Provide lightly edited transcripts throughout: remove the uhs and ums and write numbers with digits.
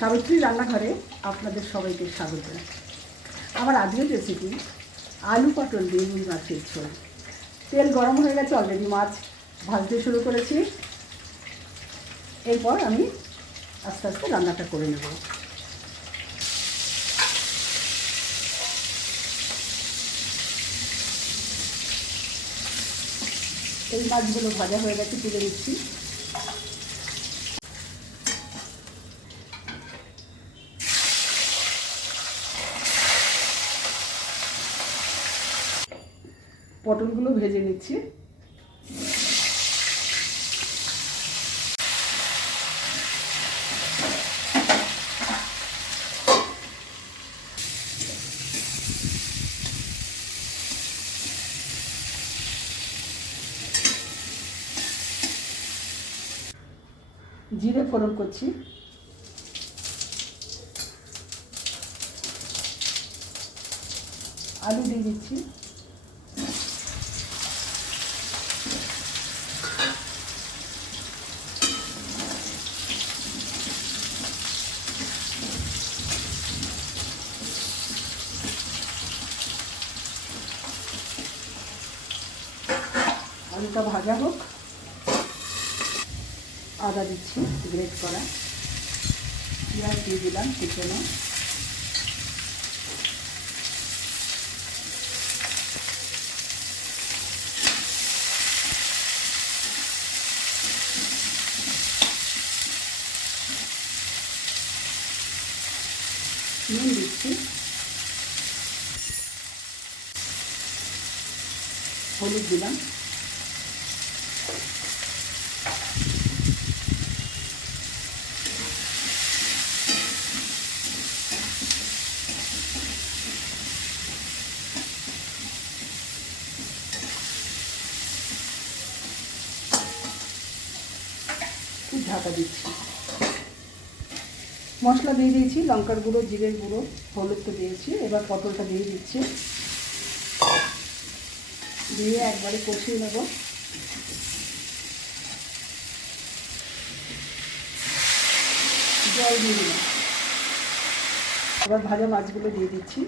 সাবিত্রী রান্নাঘরে আপনাদের সবাইকে স্বাগত। আমার আজকের রেসিপি আলু পটল দিয়ে রুই মাছের ঝোল। তেল গরম হয়ে গেছে, অলরেডি মাছ ভাজতে শুরু করেছি। এরপর আমি আস্তে আস্তে রান্নাটা করে নেব। এই মাছগুলো ভাজা হয়ে গেছে, তুলে দিচ্ছি। পটলগুলো ভেজে নিচ্ছি। জিরে ফোড়ন করছি। আলু দিয়ে দিচ্ছি। আলুটা ভাজা হোক। আদা দিচ্ছি গ্রেট করা, পেঁয়াজ দিয়ে দিলাম কুচনো, নুন দিচ্ছি, হলুদ দিলাম, ঢাকা দিচ্ছি। মশলা দিয়ে দিয়েছি, লঙ্কার গুঁড়ো, জিরের গুঁড়ো, হলুদ তো দিয়েছি। এবার পটলটা দিয়ে দিচ্ছি, দিয়ে একবারে কষিয়ে নেব। জল দিয়ে দিলাম। এবার ভাজা মাছগুলো দিয়ে দিচ্ছি।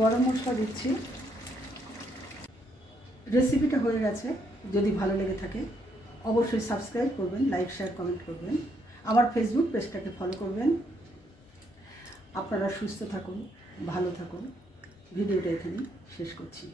গরম মশলা দিচ্ছি। রেসিপিটা হয়ে গেছে। যদি ভালো লেগে থাকে অবশ্যই সাবস্ক্রাইব করবেন, লাইক শেয়ার কমেন্ট করবেন, আমার ফেসবুক পেজটাকে ফলো করবেন। আপনারা সুস্থ থাকুন, ভালো থাকুন। ভিডিওটা এখানেই শেষ করছি।